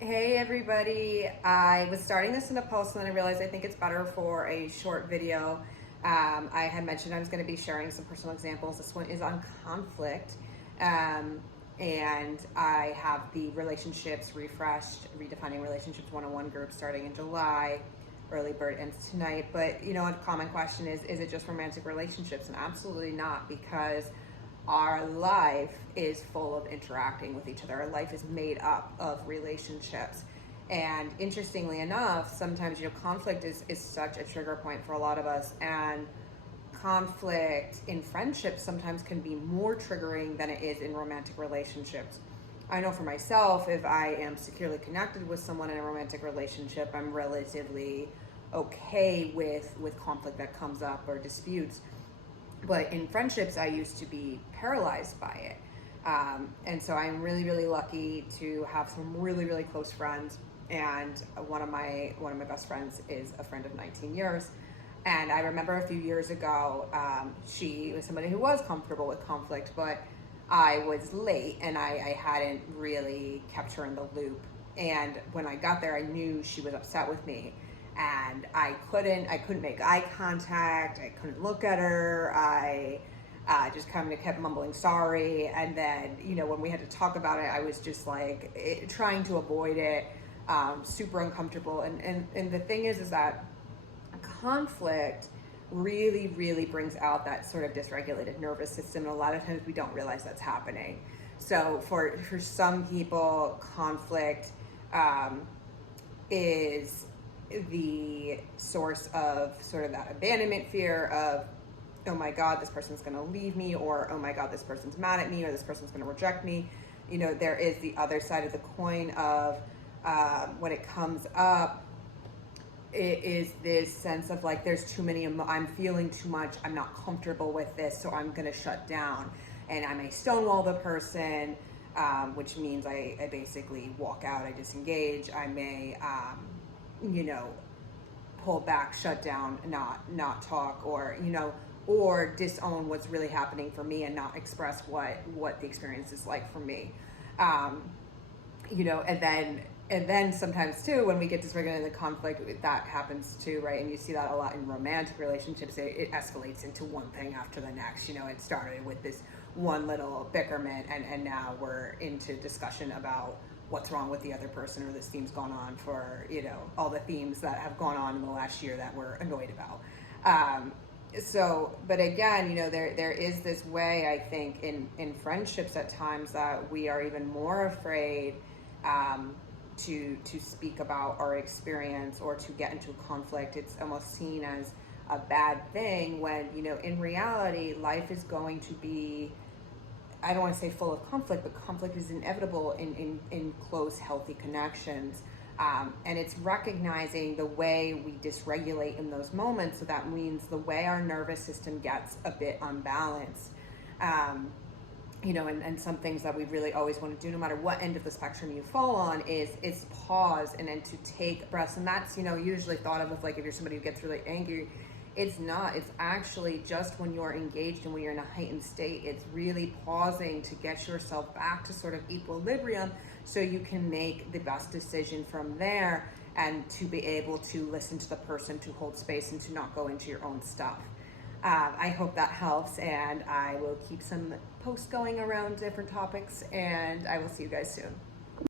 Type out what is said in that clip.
Hey everybody, I was starting this in a post and then I realized I think it's better for a short video. I had mentioned I was going to be sharing some personal examples. This one is on conflict. And I have the relationships refreshed, redefining relationships 101 group starting in July. Early bird ends tonight. But a common question is it just romantic relationships? And absolutely not, because our life is full of interacting with each other. Our life is made up of relationships. And interestingly enough, sometimes, conflict is such a trigger point for a lot of us. And conflict in friendships sometimes can be more triggering than it is in romantic relationships. I know for myself, if I am securely connected with someone in a romantic relationship, I'm relatively okay with conflict that comes up or disputes. But in friendships, I used to be paralyzed by it. And so I'm really, really lucky to have some really, really close friends. And one of my best friends is a friend of 19 years. And I remember a few years ago, she was somebody who was comfortable with conflict, but I was late and I hadn't really kept her in the loop. And when I got there, I knew she was upset with me. And I couldn't make eye contact. I couldn't look at her. I just kind of kept mumbling sorry. And then, when we had to talk about it, I was just like trying to avoid it, super uncomfortable. And the thing is that conflict really, really brings out that sort of dysregulated nervous system. And a lot of times we don't realize that's happening. So for some people, conflict is the source of sort of that abandonment fear of, oh my God, this person's going to leave me, or oh my God, this person's mad at me, or this person's going to reject me. There is the other side of the coin of when it comes up, it is this sense of like, there's too many, I'm feeling too much, I'm not comfortable with this, so I'm going to shut down. And I may stonewall the person, which means I basically walk out, I disengage. I may, pull back, shut down, not talk, or disown what's really happening for me and not express what the experience is like for me. And then sometimes too, when we get dysregulated in the conflict, that happens too, right? And you see that a lot in romantic relationships. It escalates into one thing after the next. It started with this one little bickerment, and now we're into discussion about what's wrong with the other person, or this theme's gone on for, all the themes that have gone on in the last year that we're annoyed about. But again, there is this way, I think, in friendships at times that we are even more afraid to speak about our experience or to get into a conflict. It's almost seen as a bad thing when, in reality, life is going to be, I don't want to say full of conflict, but conflict is inevitable in close, healthy connections. And it's recognizing the way we dysregulate in those moments. So that means the way our nervous system gets a bit unbalanced. And some things that we really always want to do, no matter what end of the spectrum you fall on, is pause and then to take breaths. And that's, usually thought of as like if you're somebody who gets really angry. It's not. It's actually just when you're engaged and when you're in a heightened state, it's really pausing to get yourself back to sort of equilibrium so you can make the best decision from there, and to be able to listen to the person, to hold space, and to not go into your own stuff. I hope that helps, and I will keep some posts going around different topics, and I will see you guys soon.